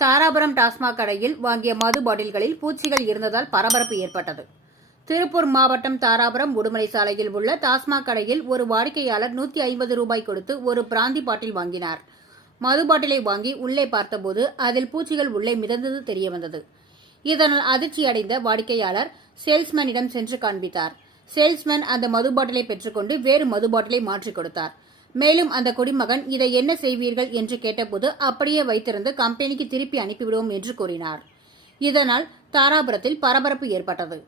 தாராபுரம் டாஸ்மாக் கடையில் வாங்கிய மது பாட்டில்களில் பூச்சிகள் இருந்ததால் பரபரப்பு ஏற்பட்டது. திருப்பூர் மாவட்டம் தாராபுரம் உடுமலை சாலையில் உள்ள டாஸ்மாக் கடையில் ஒரு வாடிக்கையாளர் 150 ரூபாய் கொடுத்து ஒரு பிராந்தி பாட்டில் வாங்கினார். மது பாட்டிலை வாங்கி உள்ளே பார்த்தபோது அதில் பூச்சிகள் உள்ளே மிதந்தது தெரியவந்தது. இதனால் அதிர்ச்சி அடைந்த வாடிக்கையாளர் சேல்ஸ்மேனிடம் சென்று காண்பித்தார். சேல்ஸ்மேன் அந்த மது பாட்டிலை பெற்றுக்கொண்டு வேறு மது பாட்டிலை மாற்றிக் கொடுத்தார். மேலும் அந்த குடிமகன் இதை என்ன செய்வீர்கள் என்று கேட்டபோது அப்படியே வைத்திருந்து கம்பெனிக்கு திருப்பி அனுப்பிவிடுவோம் என்று கூறினார். இதனால் தாராபுரத்தில் பரபரப்பு ஏற்பட்டது.